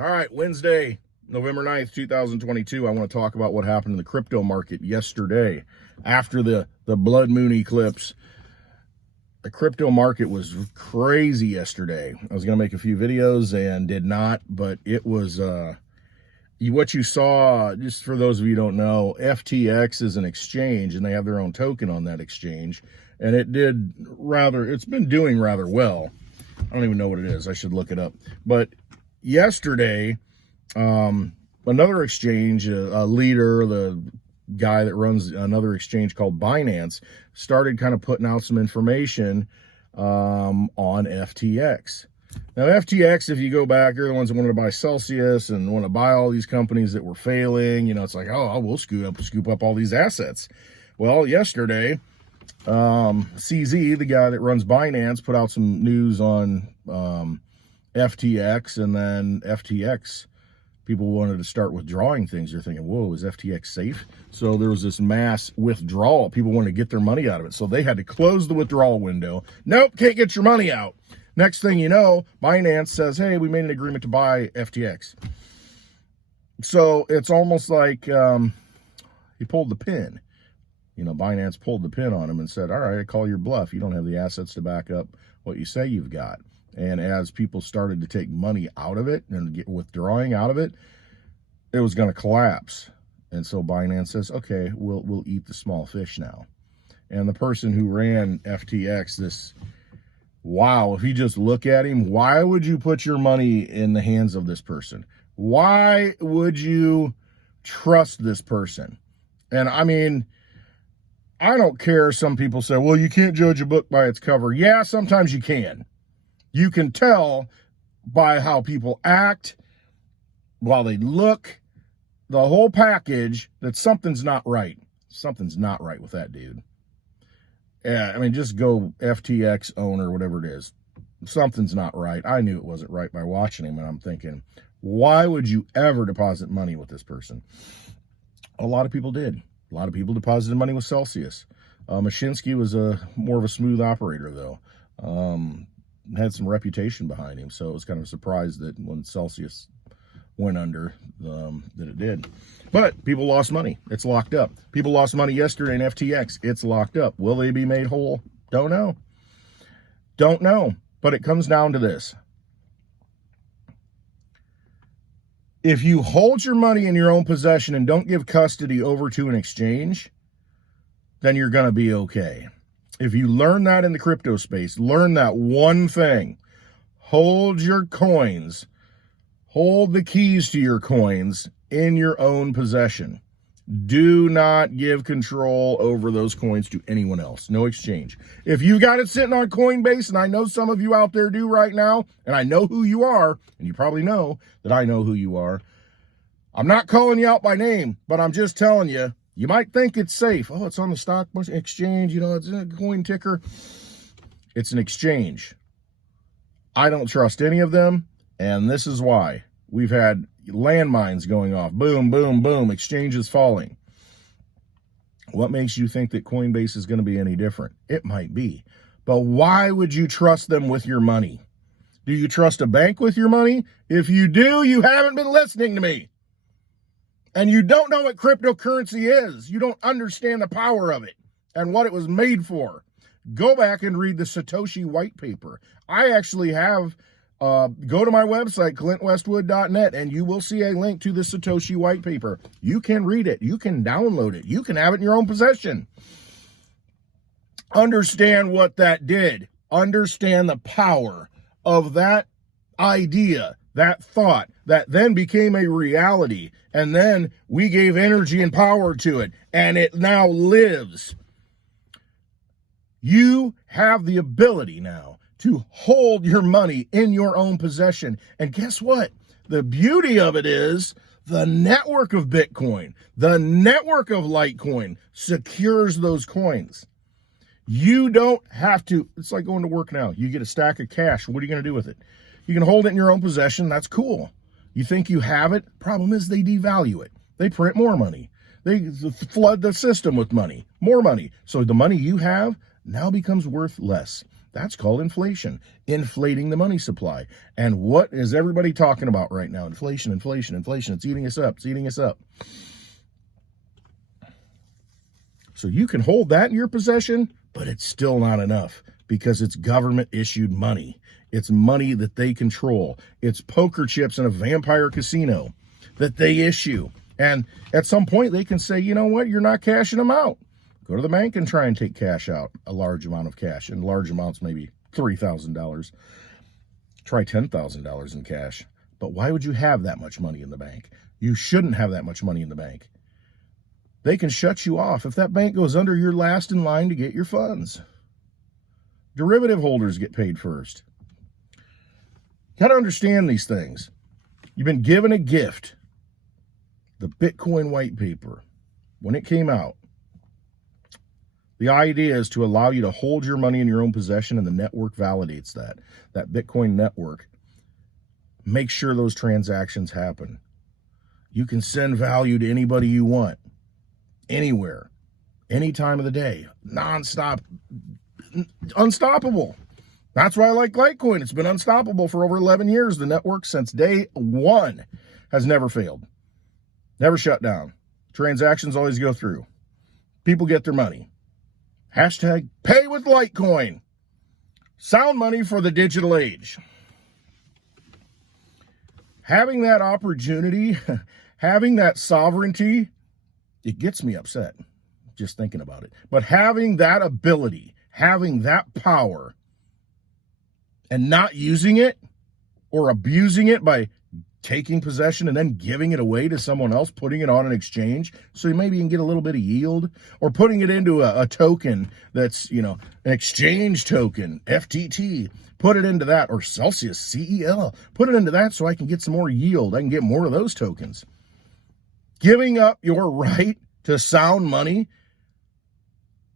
All right, Wednesday, November 9th, 2022. I want to talk about what happened in the crypto market yesterday after the blood moon eclipse. The crypto market was crazy yesterday. I was going to make a few videos and did not, but it was what you saw, just for those of you who don't know, FTX is an exchange and they have their own token on that exchange. And it's been doing rather well. I don't even know what it is. I should look it up. But yesterday, another exchange, a leader, the guy that runs another exchange called Binance, started kind of putting out some information on FTX. Now, FTX, if you go back, they're the ones that wanted to buy Celsius and want to buy all these companies that were failing. You know, it's like, oh, we'll scoop up all these assets. Well, yesterday, CZ, the guy that runs Binance, put out some news on FTX, and then FTX, people wanted to start withdrawing things. They're thinking, whoa, is FTX safe? So there was this mass withdrawal. People wanted to get their money out of it. So they had to close the withdrawal window. Nope, can't get your money out. Next thing you know, Binance says, hey, we made an agreement to buy FTX. So it's almost like he pulled the pin. You know, Binance pulled the pin on him and said, all right, I call your bluff. You don't have the assets to back up what you say you've got. And as people started to take money out of it and withdrawing out of it, it was going to collapse. And so Binance says, okay, we'll eat the small fish now. And the person who ran FTX, wow, if you just look at him, why would you put your money in the hands of this person? Why would you trust this person? And I mean, I don't care. Some people say, well, you can't judge a book by its cover. Yeah, sometimes you can. You can tell by how people act, while they look, the whole package, that something's not right. Something's not right with that dude. Yeah, I mean, just go FTX owner, whatever it is. Something's not right. I knew it wasn't right by watching him, and I'm thinking, why would you ever deposit money with this person? A lot of people did. A lot of people deposited money with Celsius. Mashinsky was more of a smooth operator, though. Had some reputation behind him, so it was kind of a surprise that when Celsius went under, that it did. But people lost money. It's locked up. People lost money yesterday in FTX. It's locked up. Will they be made whole? Don't know. Don't know. But it comes down to this. If you hold your money in your own possession and don't give custody over to an exchange, then you're going to be okay. If you learn that in the crypto space, learn that one thing. Hold your coins. Hold the keys to your coins in your own possession. Do not give control over those coins to anyone else. No exchange. If you got it sitting on Coinbase, and I know some of you out there do right now, and I know who you are, and you probably know that I know who you are. I'm not calling you out by name, but I'm just telling you, you might think it's safe. Oh, it's on the stock exchange. You know, it's a coin ticker. It's an exchange. I don't trust any of them, and this is why. We've had landmines going off. Boom, boom, boom. Exchanges falling. What makes you think that Coinbase is going to be any different? It might be. But why would you trust them with your money? Do you trust a bank with your money? If you do, you haven't been listening to me. And you don't know what cryptocurrency is. You don't understand the power of it and what it was made for. Go back and read the Satoshi white paper. I actually have, go to my website, clintwestwood.net, and you will see a link to the Satoshi white paper. You can read it. You can download it. You can have it in your own possession. Understand what that did. Understand the power of that idea, that thought, that then became a reality. And then we gave energy and power to it, and it now lives. You have the ability now to hold your money in your own possession. And guess what? The beauty of it is the network of Bitcoin, the network of Litecoin secures those coins. You don't have to. It's like going to work now. You get a stack of cash. What are you going to do with it? You can hold it in your own possession. That's cool. You think you have it. Problem is they devalue it. They print more money. They flood the system with money, more money. So the money you have now becomes worth less. That's called inflation, inflating the money supply. And what is everybody talking about right now? Inflation, inflation, inflation. It's eating us up. It's eating us up. So you can hold that in your possession, but it's still not enough because it's government issued money. It's money that they control. It's poker chips in a vampire casino that they issue. And at some point they can say, you know what, you're not cashing them out. Go to the bank and try and take cash out, a large amount of cash, and large amounts, maybe $3,000. Try $10,000 in cash. But why would you have that much money in the bank? You shouldn't have that much money in the bank. They can shut you off if that bank goes under. You're last in line to get your funds. Derivative holders get paid first. Got to understand these things. You've been given a gift. The Bitcoin white paper, when it came out, the idea is to allow you to hold your money in your own possession, and the network validates that. That Bitcoin network makes sure those transactions happen. You can send value to anybody you want, anywhere, any time of the day, nonstop, unstoppable. That's why I like Litecoin. It's been unstoppable for over 11 years. The network since day one has never failed, never shut down. Transactions always go through. People get their money. Hashtag pay with Litecoin. Sound money for the digital age. Having that opportunity, having that sovereignty, it gets me upset just thinking about it. But having that ability, having that power, and not using it or abusing it by taking possession and then giving it away to someone else, putting it on an exchange so maybe you can get a little bit of yield, or putting it into a token that's, an exchange token, FTT, put it into that, or Celsius, CEL, put it into that so I can get some more yield. I can get more of those tokens. Giving up your right to sound money,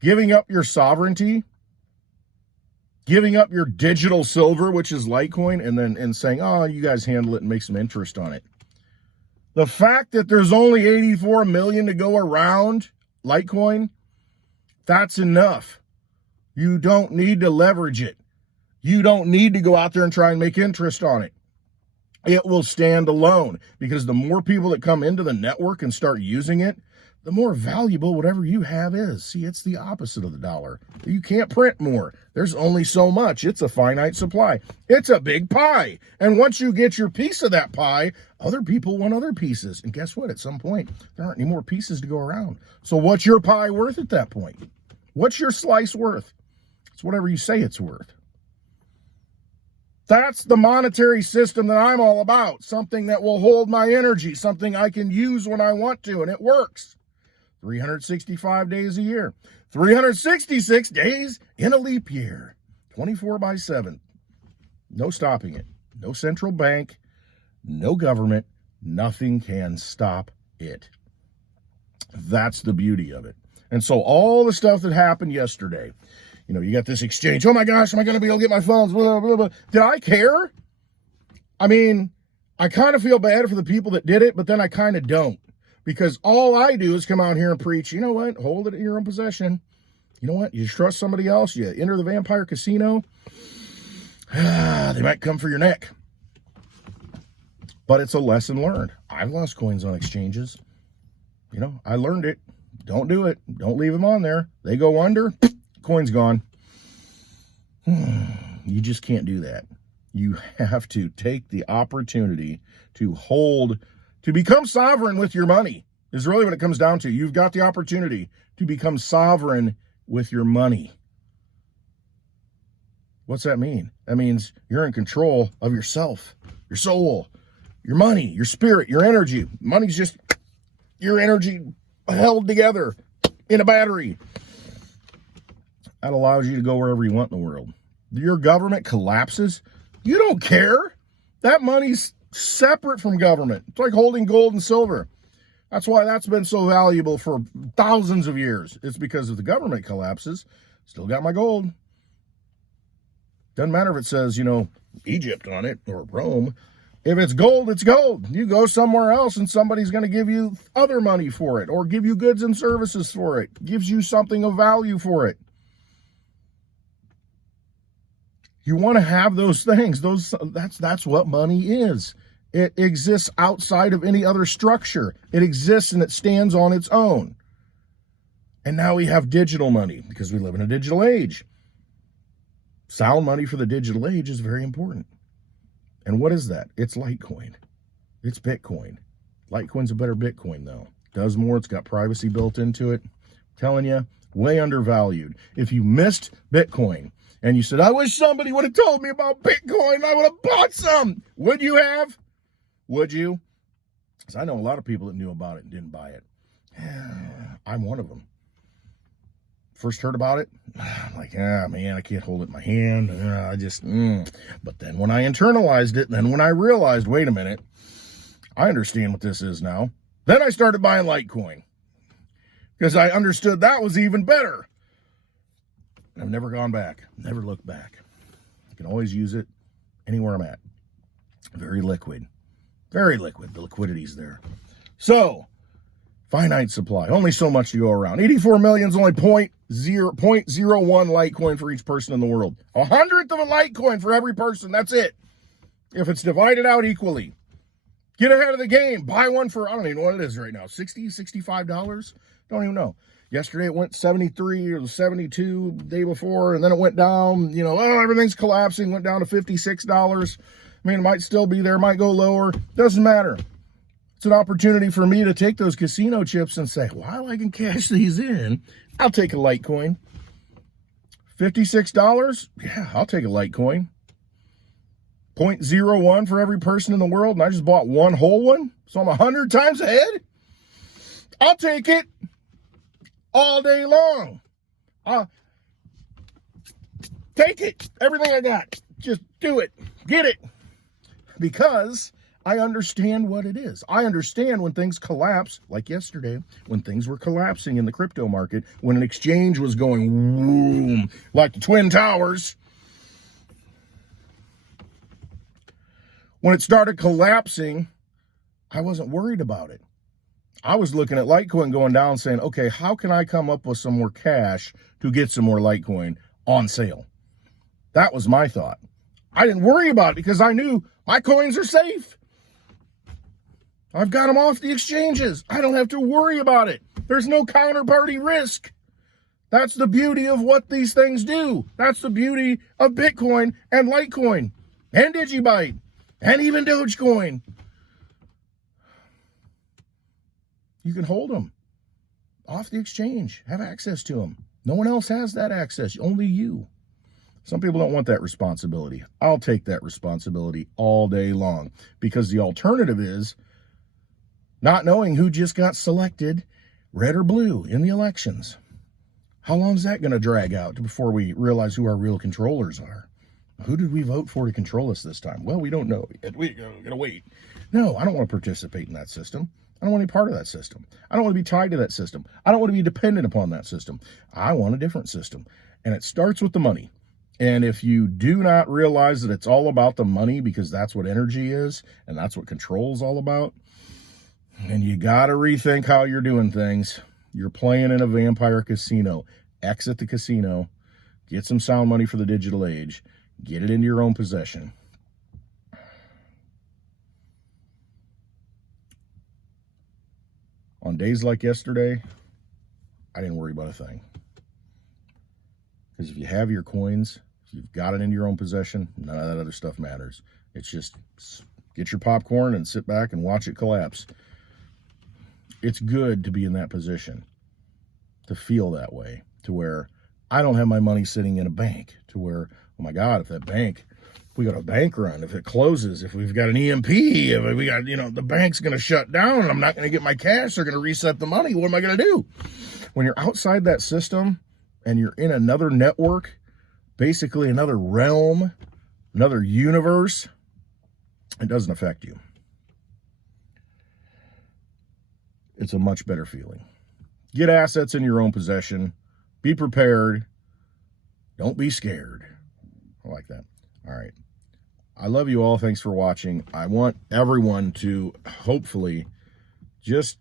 giving up your sovereignty, giving up your digital silver, which is Litecoin, and saying, oh, you guys handle it and make some interest on it. The fact that there's only 84 million to go around Litecoin, that's enough. You don't need to leverage it. You don't need to go out there and try and make interest on it. It will stand alone, because the more people that come into the network and start using it, the more valuable whatever you have is. See, it's the opposite of the dollar. You can't print more. There's only so much. It's a finite supply. It's a big pie. And once you get your piece of that pie, other people want other pieces. And guess what? At some point, there aren't any more pieces to go around. So what's your pie worth at that point? What's your slice worth? It's whatever you say it's worth. That's the monetary system that I'm all about. Something that will hold my energy. Something I can use when I want to, and it works. 365 days a year, 366 days in a leap year, 24/7. No stopping it. No central bank, no government, nothing can stop it. That's the beauty of it. And so all the stuff that happened yesterday, you got this exchange. Oh my gosh, am I going to be able to get my funds? Blah, blah, blah. Did I care? I mean, I kind of feel bad for the people that did it, but then I kind of don't. Because all I do is come out here and preach, you know what, hold it in your own possession. You know what, you trust somebody else, you enter the vampire casino, they might come for your neck. But it's a lesson learned. I've lost coins on exchanges. I learned it. Don't do it. Don't leave them on there. They go under, coin's gone. You just can't do that. You have to take the opportunity to become sovereign with your money, is really what it comes down to. You've got the opportunity to become sovereign with your money. What's that mean? That means you're in control of yourself, your soul, your money, your spirit, your energy. Money's just your energy held together in a battery. That allows you to go wherever you want in the world. Your government collapses, you don't care. That money's separate from government. It's like holding gold and silver. That's why that's been so valuable for thousands of years. It's because if the government collapses, still got my gold. Doesn't matter if it says, Egypt on it or Rome. If it's gold, it's gold. You go somewhere else and somebody's going to give you other money for it, or give you goods and services for it. Gives you something of value for it. You want to have those things. That's what money is. It exists outside of any other structure. It exists and it stands on its own. And now we have digital money because we live in a digital age. Sound money for the digital age is very important. And what is that? It's Litecoin. It's Bitcoin. Litecoin's a better Bitcoin, though. Does more. It's got privacy built into it. I'm telling you, way undervalued. If you missed Bitcoin and you said, I wish somebody would have told me about Bitcoin, I would have bought some. Would you have? Would you? Because I know a lot of people that knew about it and didn't buy it. I'm one of them. First heard about it, I'm like, man, I can't hold it in my hand. But then when I internalized it, then when I realized, wait a minute, I understand what this is now. Then I started buying Litecoin because I understood that was even better. I've never gone back, never looked back. I can always use it anywhere I'm at. Very liquid, very liquid. The liquidity's there. So, finite supply, only so much to go around. 84 million is only 0.01 Litecoin for each person in the world. 100th of a Litecoin for every person. That's it. If it's divided out equally. Get ahead of the game. Buy one for, I don't even know what it is right now. $60, $65? Don't even know. Yesterday it went 73 or 72 the day before, and then it went down, everything's collapsing, went down to $56. I mean, it might still be there, might go lower. Doesn't matter. It's an opportunity for me to take those casino chips and say, while I can cash these in, I'll take a Litecoin. $56? Yeah, I'll take a Litecoin. 0.01 for every person in the world, and I just bought one whole one, so I'm 100 times ahead? I'll take it all day long. Take it. Everything I got. Just do it. Get it. Because I understand what it is. I understand when things collapse, like yesterday, when things were collapsing in the crypto market, when an exchange was going boom, like the Twin Towers. When it started collapsing, I wasn't worried about it. I was looking at Litecoin going down saying, okay, how can I come up with some more cash to get some more Litecoin on sale? That was my thought. I didn't worry about it because I knew my coins are safe. I've got them off the exchanges. I don't have to worry about it. There's no counterparty risk. That's the beauty of what these things do. That's the beauty of Bitcoin and Litecoin and DigiByte and even Dogecoin. You can hold them off the exchange, have access to them. No one else has that access, only you. Some people don't want that responsibility. I'll take that responsibility all day long because the alternative is not knowing who just got selected, red or blue, in the elections. How long is that going to drag out before we realize who our real controllers are? Who did we vote for to control us this time? Well, we don't know yet. We're going to wait. No, I don't want to participate in that system. I don't want any part of that system. I don't want to be tied to that system. I don't want to be dependent upon that system. I want a different system. And it starts with the money. And if you do not realize that it's all about the money because that's what energy is and that's what control is all about, and you got to rethink how you're doing things. You're playing in a vampire casino. Exit the casino. Get some sound money for the digital age. Get it into your own possession. On days like yesterday, I didn't worry about a thing. Because if you have your coins, if you've got it into your own possession, none of that other stuff matters. It's just get your popcorn and sit back and watch it collapse. It's good to be in that position, to feel that way, to where I don't have my money sitting in a bank, to where, oh my God, if that bank, if we got a bank run, if it closes, if we've got an EMP, if we got, the bank's going to shut down and I'm not going to get my cash, they're going to reset the money. What am I going to do? When you're outside that system and you're in another network, basically another realm, another universe, it doesn't affect you. It's a much better feeling. Get assets in your own possession. Be prepared. Don't be scared. I like that. All right. I love you all. Thanks for watching. I want everyone to hopefully just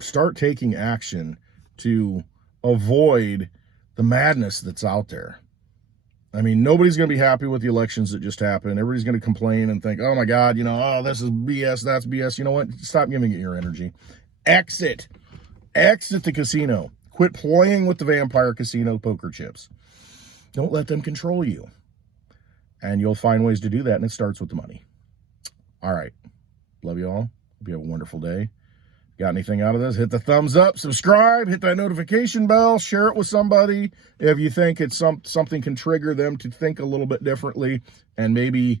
start taking action to avoid the madness that's out there. I mean, nobody's going to be happy with the elections that just happened. Everybody's going to complain and think, oh my God, oh, this is BS, that's BS. You know what? Stop giving it your energy. Exit the casino. Quit playing with the vampire casino poker chips. Don't let them control you. And you'll find ways to do that, and it starts with the money. All right. Love you all. Hope you have a wonderful day. Got anything out of this? Hit the thumbs up, subscribe, hit that notification bell, share it with somebody if you think it's something can trigger them to think a little bit differently and maybe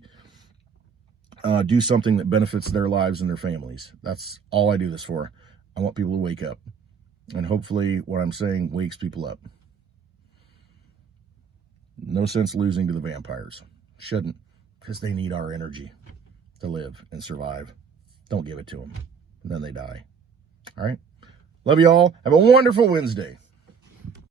do something that benefits their lives and their families. That's all I do this for. I want people to wake up. And hopefully what I'm saying wakes people up. No sense losing to the vampires. Shouldn't, because they need our energy to live and survive. Don't give it to them. And then they die. All right. Love you all. Have a wonderful Wednesday.